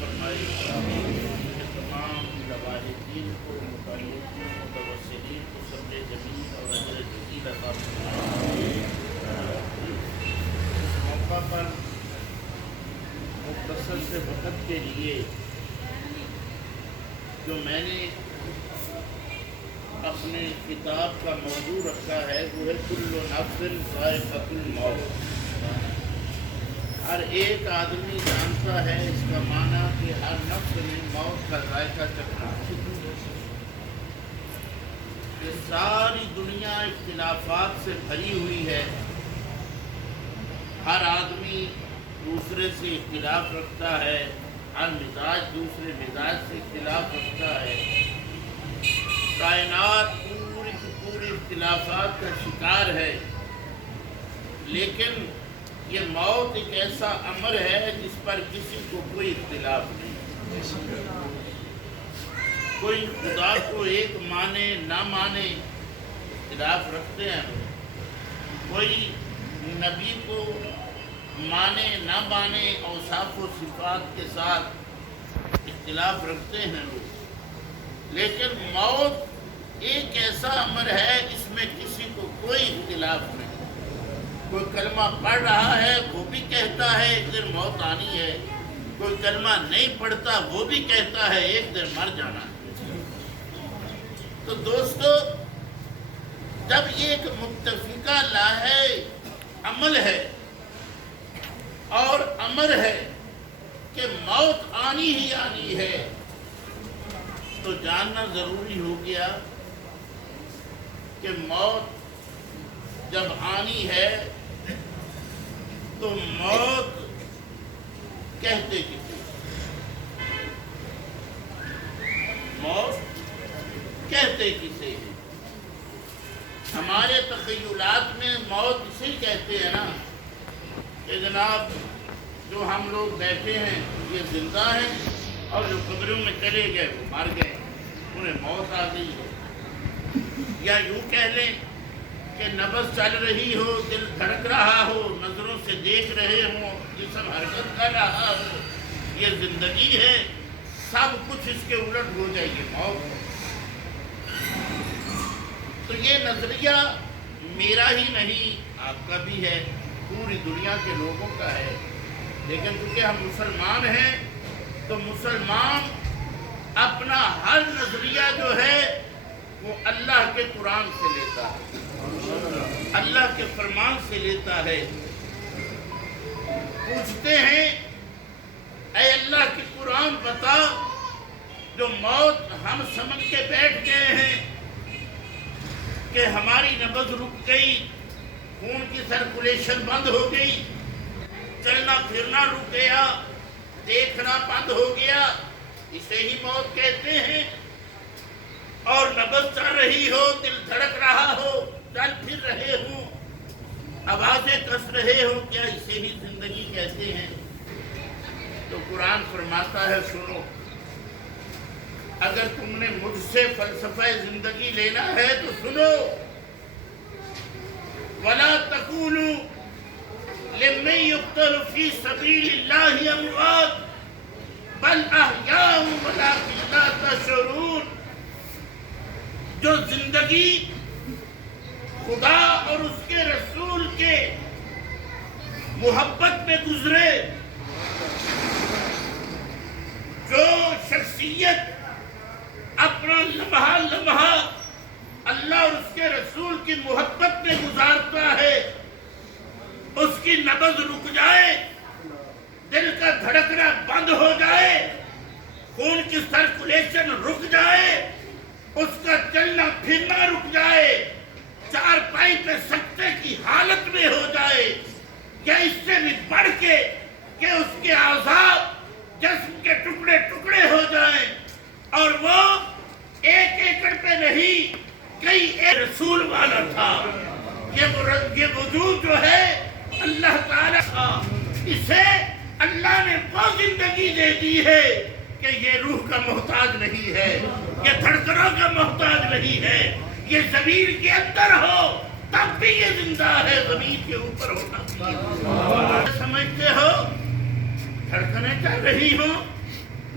فرمائی کہ تمام لواحدین کو، متعلقین، متوسلین کو صبر جمیل اور اجر جزیل عطا فرمائے۔ اس موقع پر مختصر سے وقت کے لیے جو میں نے اپنے کتاب کا موضوع رکھا ہے وہ ہے کل نفس ذائقۃ الموت۔ ہر ایک آدمی جانتا ہے اس کا معنی کہ ہر نفس میں موت کا ذائقہ چکھنا ہے۔ یہ ساری دنیا اختلافات سے بھری ہوئی ہے، ہر آدمی دوسرے سے اختلاف رکھتا ہے، ہر مزاج دوسرے مزاج سے اختلاف رکھتا ہے۔ کائنات پوری کی پوری اختلافات کا شکار ہے، لیکن یہ موت ایک ایسا امر ہے جس پر کسی کو کوئی اختلاف نہیں۔ کوئی خدا کو ایک مانے نہ مانے اختلاف رکھتے ہیں، کوئی نبی کو مانے نہ مانے اوصاف و صفات کے ساتھ اختلاف رکھتے ہیں لوگ، لیکن موت ایک ایسا امر ہے اس میں کسی کو کوئی اختلاف نہیں۔ کوئی کلمہ پڑھ رہا ہے وہ بھی کہتا ہے ایک دن موت آنی ہے، کوئی کلمہ نہیں پڑھتا وہ بھی کہتا ہے ایک دن مر جانا ہے۔ تو دوستو، جب یہ ایک متفقہ لاحق عمل ہے اور امر ہے کہ موت آنی ہی آنی ہے، تو جاننا ضروری ہو گیا کہ موت جب آنی ہے تو موت کہتے کسے؟ موت کہتے کسے ہیں؟ ہمارے تخیلات میں موت اسے کہتے ہیں نا کہ جناب جو ہم لوگ بیٹھے ہیں یہ زندہ ہیں اور جو قبروں میں چلے گئے وہ مر گئے، انہیں موت آ گئی ہے۔ یا یوں کہہ لیں کہ نبض چل رہی ہو، دل دھڑک رہا ہو، نظروں سے دیکھ رہے ہوں، جسم حرکت کر رہا ہو، یہ زندگی ہے، سب کچھ اس کے الٹ ہو جائے گی موت۔ تو یہ نظریہ میرا ہی نہیں، آپ کا بھی ہے، پوری دنیا کے لوگوں کا ہے، لیکن کیونکہ ہم مسلمان ہیں تو مسلمان اپنا ہر نظریہ جو ہے وہ اللہ کے قرآن سے لیتا ہے، اللہ کے فرمان سے لیتا ہے۔ پوچھتے ہیں اے اللہ کی قرآن بتا، جو موت ہم سمجھ کے بیٹھ گئے ہیں کہ ہماری نبض رک گئی، خون کی سرکولیشن بند ہو گئی، چلنا پھرنا رک گیا، دیکھنا بند ہو گیا، اسے ہی موت کہتے ہیں۔ اور نبض چل رہی ہو، دل دھڑک رہا ہو، چل پھر رہے ہوں، آوازیں کس رہے ہو، کیا اسے ہی زندگی کہتے ہیں؟ تو قرآن فرماتا ہے سنو، اگر تم نے مجھ سے فلسفہ زندگی لینا ہے تو سنو، وَلَا تَقُولُوا لِمَّن يُقْتَلُ فِي سَبِيلِ اللَّهِ أَمْوَاتٌ بَلْ أَحْيَاءٌ وَلَٰكِن لَّا تَشْعُرُونَ۔ جو زندگی خدا اور اس کے رسول کے محبت میں گزرے، جو شخصیت اپنا لمحہ لمحہ اللہ اور اس کے رسول کی محبت میں گزارتا ہے، اس کی نبض رک جائے، دل کا دھڑکنا بند ہو جائے، خون کی سرکولیشن رک جائے، اس کا چلنا پھرنا رک جائے، چار پائی پہ سکتے کی حالت میں ہو جائے، یا اس سے بھی بڑھ کے کہ اس کے اعضاء جسم کے ٹکڑے ٹکڑے ہو جائیں، اور وہ ایک ایکڑ پہ نہیں کئی ایک رسول والا تھا۔ یہ وجود جو ہے اللہ تعالیٰ کا، اسے اللہ نے وہ زندگی دے دی ہے کہ یہ روح کا محتاج نہیں ہے، یہ دھڑکنوں کا محتاج نہیں ہے، یہ زمین کے اندر ہو تب بھی یہ زندہ ہے، زمین کے اوپر ہونا چاہیے۔ سمجھتے ہو دھڑکنیں چل رہی ہوں،